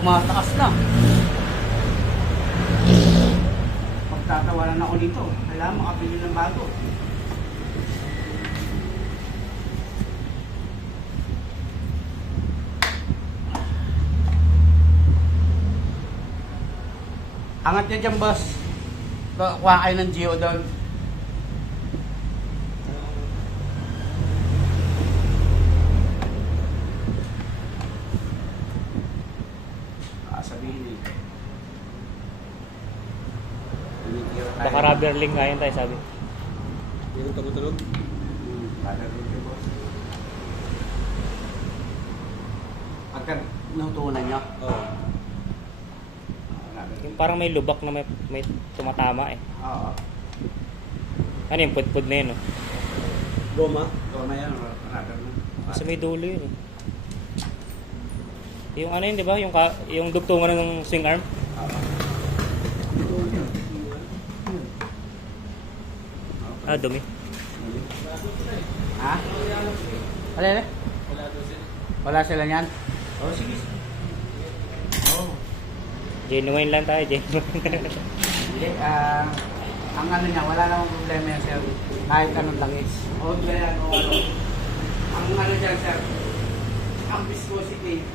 tumataas na. Pagtatawanan ako dito. Kailangan makabili ng bago. Angat niya dyan, boss. Kuha kayo ng Geo doon. Sabihin eh. Baka rubber link nga yun tayo sabi. Hindi nang tumutunog? Lalagay ko, boss. Pagka nutunan niya. Oo. Yung parang may lubak na may tumatama eh. Oo. Ano yung pud-pud na yun oh. Goma? Goma yan, rubber na. Kasi may dulo yun eh. Yung ano yun, di ba? Yung dugtungan ng swing arm. Ah, dumi. Ha? Alin? Wala sila niyan? Oh, sige. Oh. Genuine lang tayo, genuine. Hindi, ang ano niya, wala namang problema yan, sir. Kahit anong langis. O, kaya ano. Ang ano dyan, sir, ang viscosity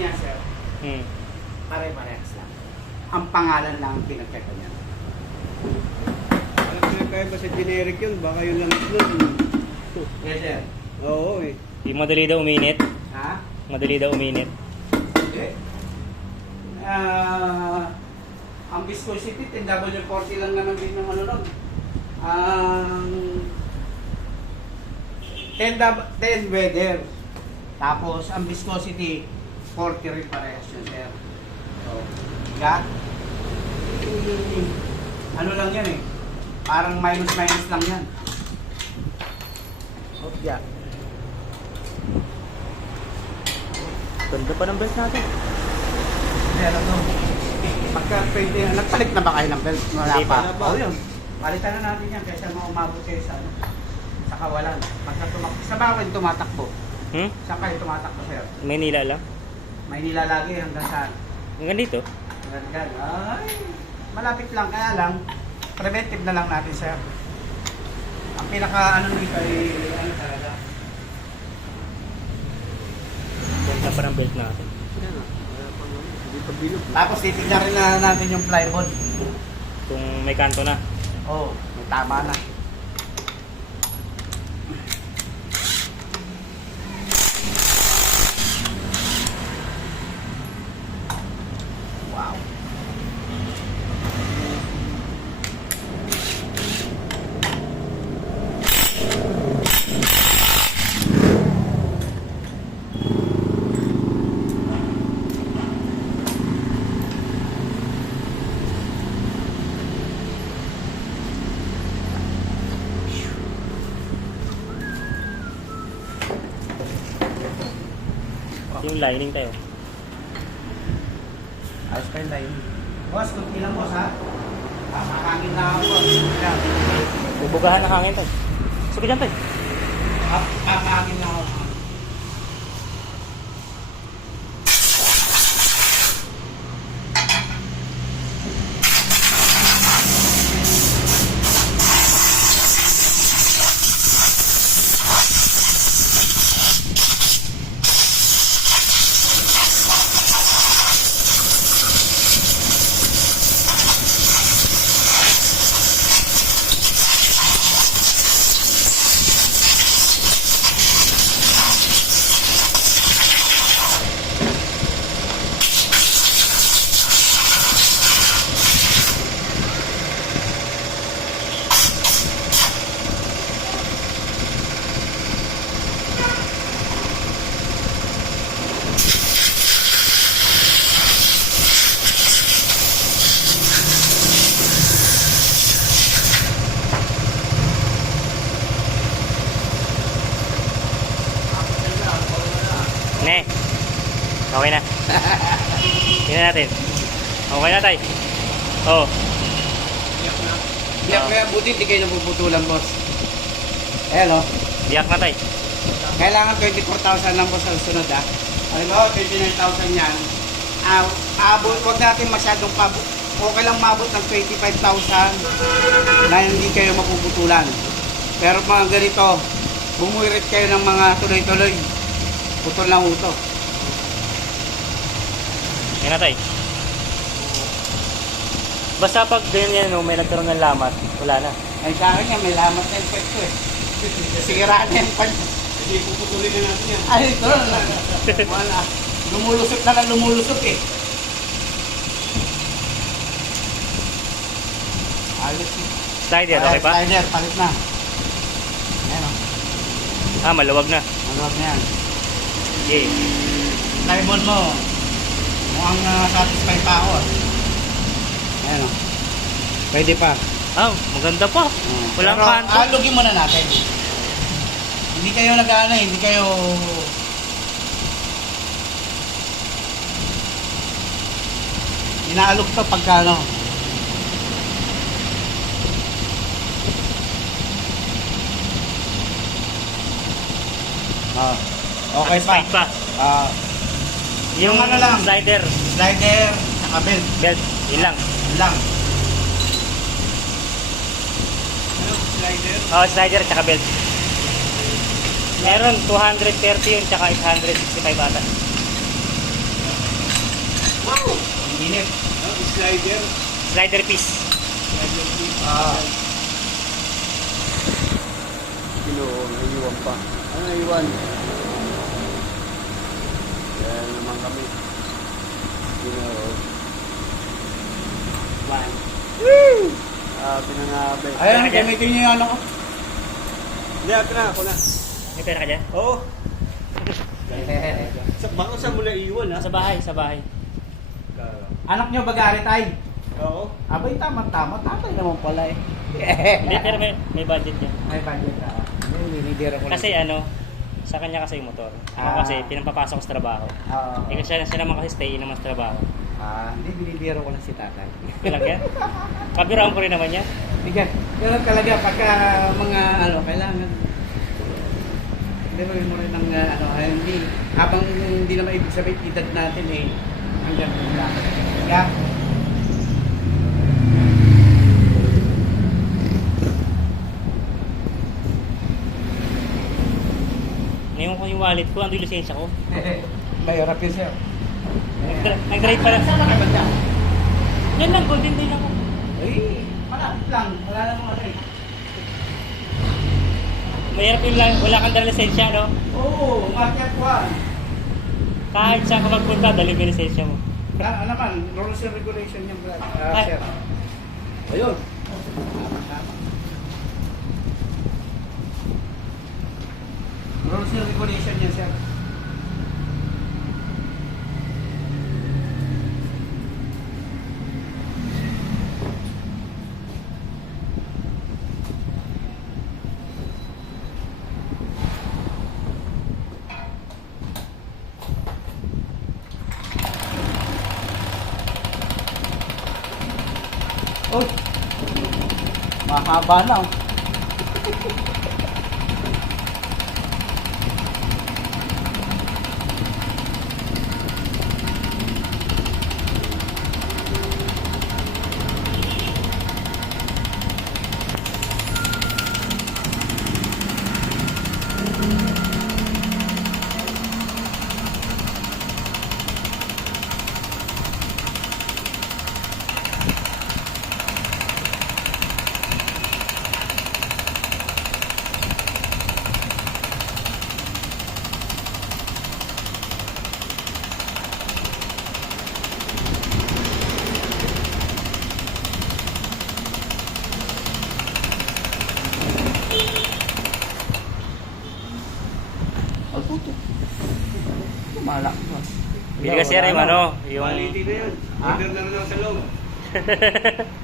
niya, sir, pare-parehas lang. Ang pangalan lang ang pinagkaka niya. Alam ko kaya ba sa generic yun? Baka yun lang nun. Yes, sir. Oo eh. Yung madali daw uminit. Ha? Madali daw uminit. Hindi. Ang viscosity, 10W40 lang naman din ng ano nun. Ang 10 weather. Tapos, ang viscosity, 40 rin parehas yun, sir. So, yeah. Ano lang yan eh. Parang minus lang yan. Oh, yeah. Ganda pa ng belt natin. Hindi, alam mo. Pagka pwede, nagpalit na ba kayo ng belt? Wala Hindi pa. pa. Oo yun. Palitan na natin yan kaysa umabot kayo sa ano. Sa kawalan. Pagka tumakbo. Sa bawin tumatakbo. Saan kayo tumatakbo, sir? Maynila lang. Maynila lagi hanggang saan? Hanggang dito. Hanggang ay, malapit lang. Kaya lang, preventive na lang natin, sir. Ang pinaka ano nito ay ano talaga. Ganda pa ng belt natin. Yan ah. Wala pang ano. Hindi pa bilog. Tapos titignan rin na natin yung plywood. Kung may kanto na. Oo, may tama na. Wow. Yung lining tayo. Ayos pa yung line. Boss, kunti lang, boss, ha? Makakangin na ako, boss. Yan. Bubugahan ng hangin tayo. Sige dyan tayo. Makakangin na ako. Ne. Okay na. Tingnan natin. Okay na tayo. Oo. Kaya kaya buti hindi kayo napuputulan, boss. Ayan, o. Biyak na tayo. Kailangan 24,000 lang, boss, ang sunod, ha? Halimbawa, 29,000 yan. Abot, huwag natin masyadong pabot. Okay lang mabot ng 25,000 na hindi kayo mapuputulan. Pero mga ganito, bumuirit kayo ng mga tuloy-tuloy. Putol na huto. Yan na tayo. Basta pag ganyan no, may nagkaroon ng lamat, wala na. Ay sa akin yan, may lamat na yung pwesto eh. Sira na yung pan. Kasi puputulin na natin yan. Ay, ito na. Wala. Lumulusot na lang lumulusot eh. Ayos eh. Slider, okay pa? Slider, palit na. Ayan o. Ah, maluwag na. Maluwag na yan. Okay. Limon mo. Mukhang satisfied pa ako. Ayan o. Pwede pa. Ah, maganda pa. Walang Pero, kanto. alugin muna natin. Hindi kayo nag-ano, hindi kayo... Inaalog to pagka ano. Ah, okay pa. Satisfied pa. Ah, Yung ano lang. slider, slider, saka belt. belt, yun lang. Yun lang. Ano, slider? Oh, slider tsaka belt. Meron 230 yun tsaka 865 ata. Wow! Ang init. Ano, slider? Slider piece. Slider piece. Ah. Ginoo, naiwan pa. Ano naiwan? Yan naman kami. Ginoo. One. Pinangabi. Ayun, gamitin niyo yung ano ko. Hindi, ako na, ako na. May pera ka dyan? Oo. Baka saan mo na iwan, ha? Sa bahay, sa bahay. Anak niyo bagari tay. Oo. Abay, tama-tama. Tatay naman pala eh. Hindi, pero may budget yan. May budget ah. Nilidira ko Kasi ano, sa kanya kasi yung motor. Ako kasi, pinampapasok ko sa trabaho. Oo. Eh, siya naman kasi stay in naman sa trabaho. Hindi, binibiro ko lang si tatay. Talaga? Kabiraan ko rin naman yan. Bigyan. Ganun talaga pagka mga ano, kailangan. Biruin mo rin ng ano, hindi. Habang hindi naman ibig sabihin, edad natin eh. Hanggang wala. Kaya, Ngayon ko yung wallet ko, ando yung lisensya ko. mahirap yun sir. Nag-drive pa lang. Saan ka nabanda? Yan lang, golden day lang ako. Ay, malapit lang. Wala na mga rin. Mahirap yung wala kang dala lisensya, no? Oo, market 1. Kahit saan ka magpunta, dali mo yung lisensya mo. Ano naman, rules and regulation yung brad. Ay. Sir. Ayun. Tama. Rules and regulation yan, sir. Oh, mahaba na. Ang puto. Malak mo. Bili kasi rin, ano, yung... Quality na yan. Ha? Order na lang sa loob.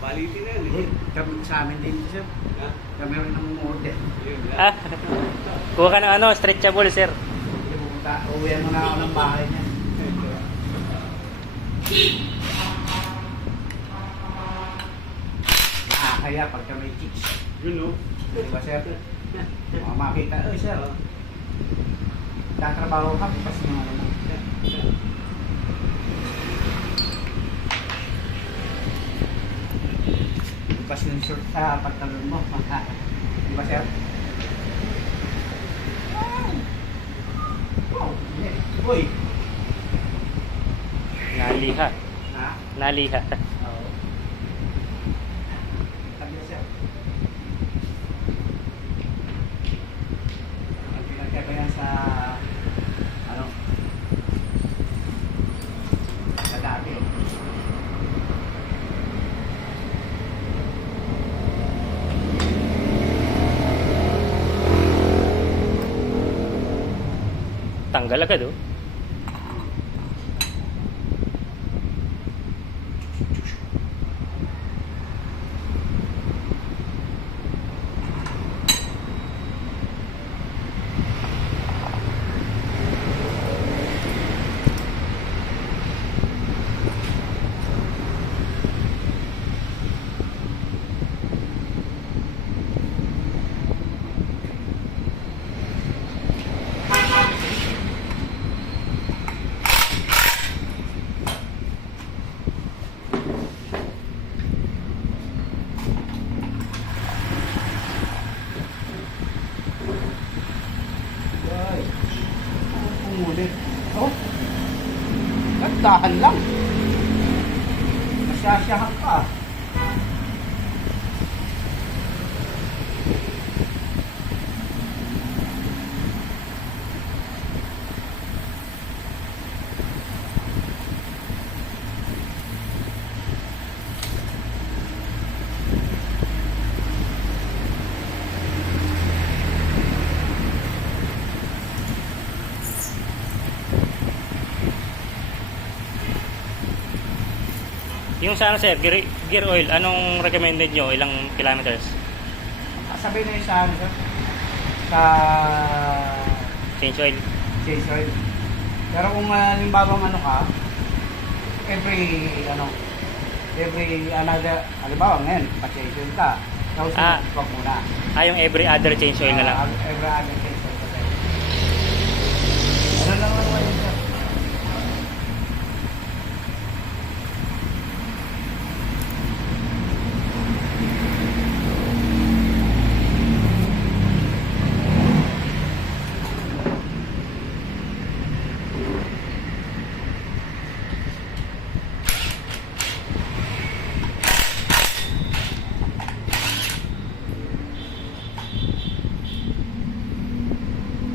Quality na yan, eh. Eh, kami sa amin din, sir. Ha? Kami rin ang order. Yun lang. Ah, kuha ka ng ano, stretchable, sir. Hindi pupunta, uwihan mo na ako ng bahay niya. Kaya pagka may chicks. Yun, no? Di ba, sir? Mga makita, sir. tatrabaho ka, pas yung ano mo. Pas yung short sa pantalon mo. Di ba, sir? Wow! Uy! Naliha. Ha? Naliha. Oo. Sabi na, sir. Ang pinagkakayan sa ano? Sa dati. Tanggal agad oh. Ay. Umulit. Oh. Nagdahan lang. Nasyasyahan ka. Yung sa ano sir, gear oil, anong recommended nyo? Ilang kilometers? Sabi na yun sa ano, sir? Sa Change oil. change oil. Pero kung halimbawa ano ka, every another, halimbawa ngayon, pa-change oil ka. Tapos Ah. wag muna. Yung every other change oil na lang. Every other change oil ka. Ano lang naman yun, sir?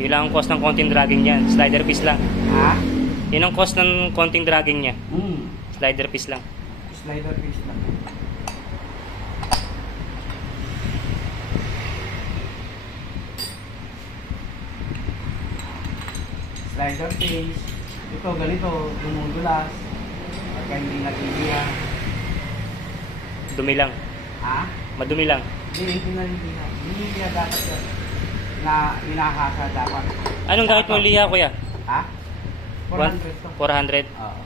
Yun lang ang cost ng konting dragging niyan. Slider piece lang. Ha? Yun ang cost ng konting dragging niya. Slider piece lang. Slider piece lang. Slider piece. Ito, ganito, gumudulas. Pagka hindi nagilihan. Dumi lang. Ha? Madumi lang. Hindi nalilihan. Hindi niya dapat yan. Na inahasa dapat. Anong gamit mo liha kuya? Ha? 400 to. 400. Oo.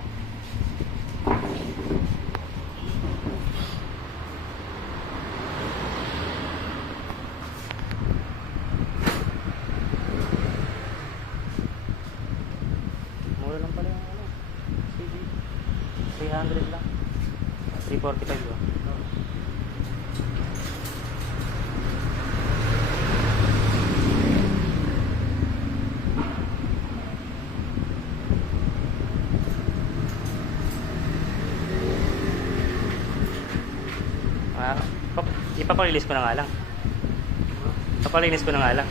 Mura lang pala yung ano. CD. 300 lang. 345 ba? Ipapalinis ko na nga lang. Papalinis ko na nga lang.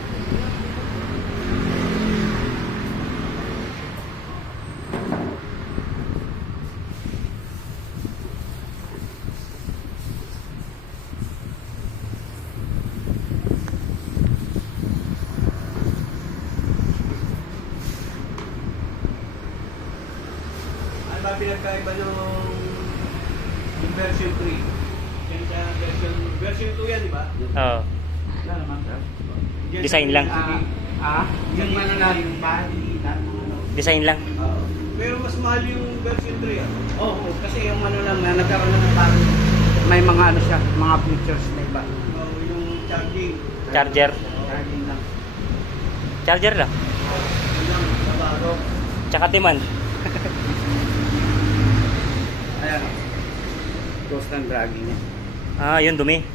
Ano ba pinagkaiba ng version 3? Yan sa version 2 yan, di ba? Oo. Wala naman, sir. Design lang. Yung ano na, yung body, lahat ng ano. Design lang. Oo. Pero mas mahal yung version 3 ah. Oo, kasi yung ano lang na nagkaroon na ng bago. May mga ano siya, mga features na iba. Yung charging. Charger. Charging lang. Charger lang. Yun lang. bago. Tsaka timan. Ayan. Ghost ng dragging niya. Ah, yun dumi.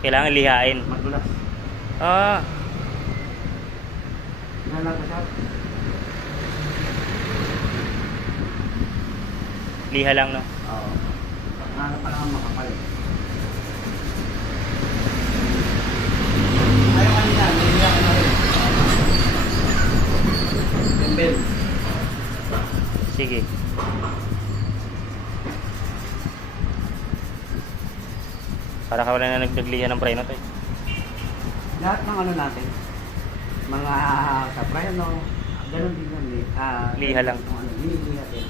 Kailangan lihain. Madulas. Ah, Nalagay. liha lang no. Oo. Hanap pa lang makapal. Ayaw kanina, niliya ka na rin. Embel. Sige. Para ka wala na nagdaglihan ng preno to eh. Lahat ng ano natin, mga sa preno, ganun din yan eh. Liha lang. Kung ano, hinihiliha din.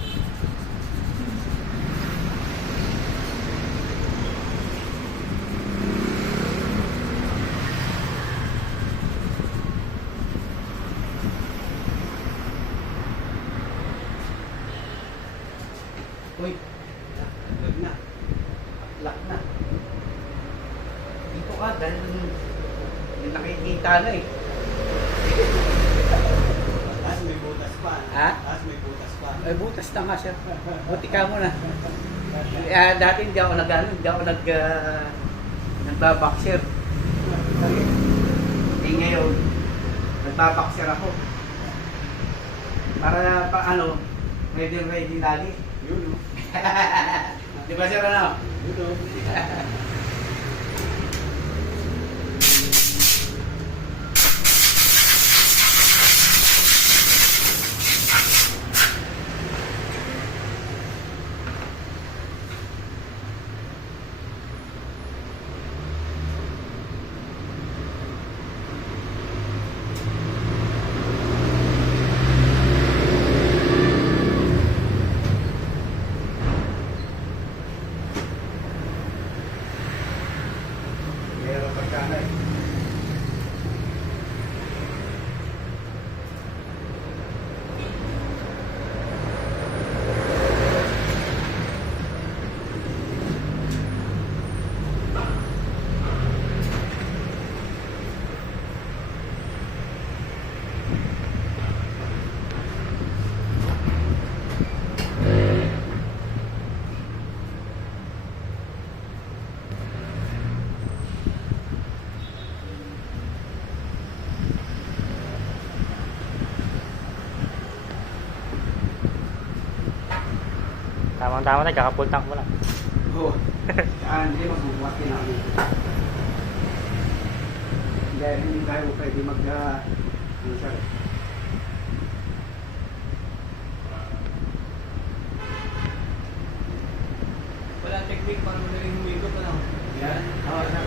Uy, lag na. Lock na. Dito ka, dahil may nakikita na eh. Tapos may butas pa. Ha? Tapos may butas pa. Ay, butas na nga siya. Buti ka mo na. Dati hindi ako nagbaboxer. Ngayon, nagbaboxer ako. Para pa ano, ready lagi. Yun, no? Di ba sir ano? Yun, no? Meron pagkana eh. Tamang-tama tayo, kaka-full tank mo lang. Oo. Hindi magbubuhat din ako. Dahil hindi tayo pwede ano siya. Walang technique para magaling humigop, ano? Yan. Oo, sir.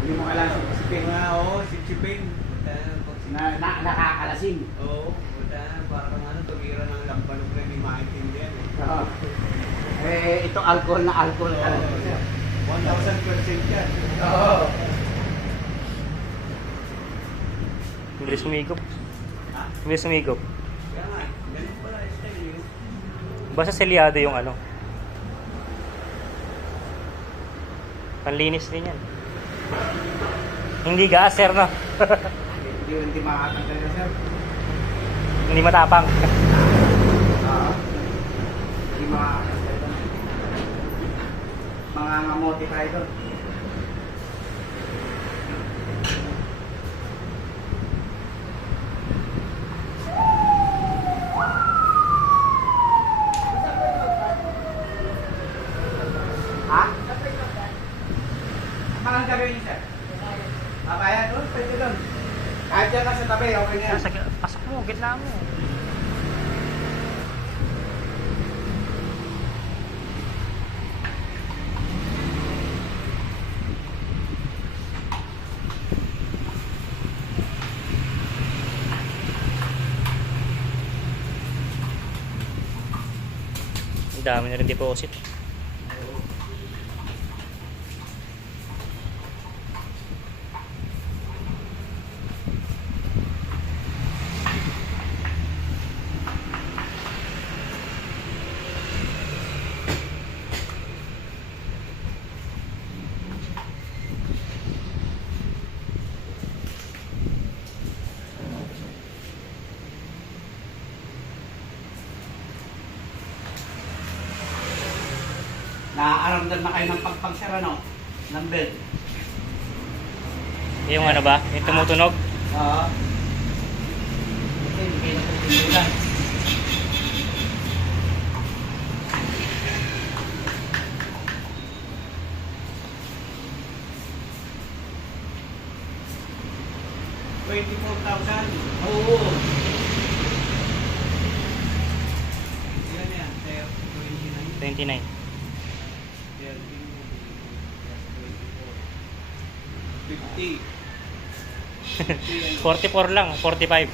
Hindi mo kailangan isipin. Oo, si Chipin. Nakakalasing. Oo, para kang ano, tugira ng lampanok na hindi maintindihan. Oo. Ito alcohol na alcohol talaga. Sir. 1,000% yan. Oo. Bilis umigop. Ha? Bilis umigop. Kaya nga, ganun pala style yun. Basta selyado yung ano. Panlinis din yan. Hindi gas, sir, no? Hindi makakatanggal na, sir. Hindi matapang. Hindi makakatanggal na. Mga ngamote tayo doon. Ha? Parang gagawin niyo, sir. Kaya doon, pwede doon. Kahit dyan lang sa tabi, okay na yan. Pasok mo, gitna mo. Ang dami na rin deposit. Naaaramdam na kayo ng pagpagsara, no? Ng belt. Yung ano ba? Yung tumutunog? Oo. Kasi hindi kayo natutulugan. Oo. Yan yan, sir. 29. 29. Yan, 50. 44 lang, 45.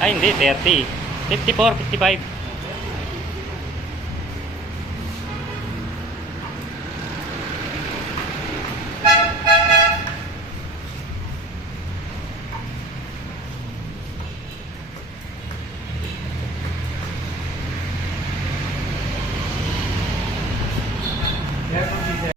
Ay, hindi, 30. 54, 55.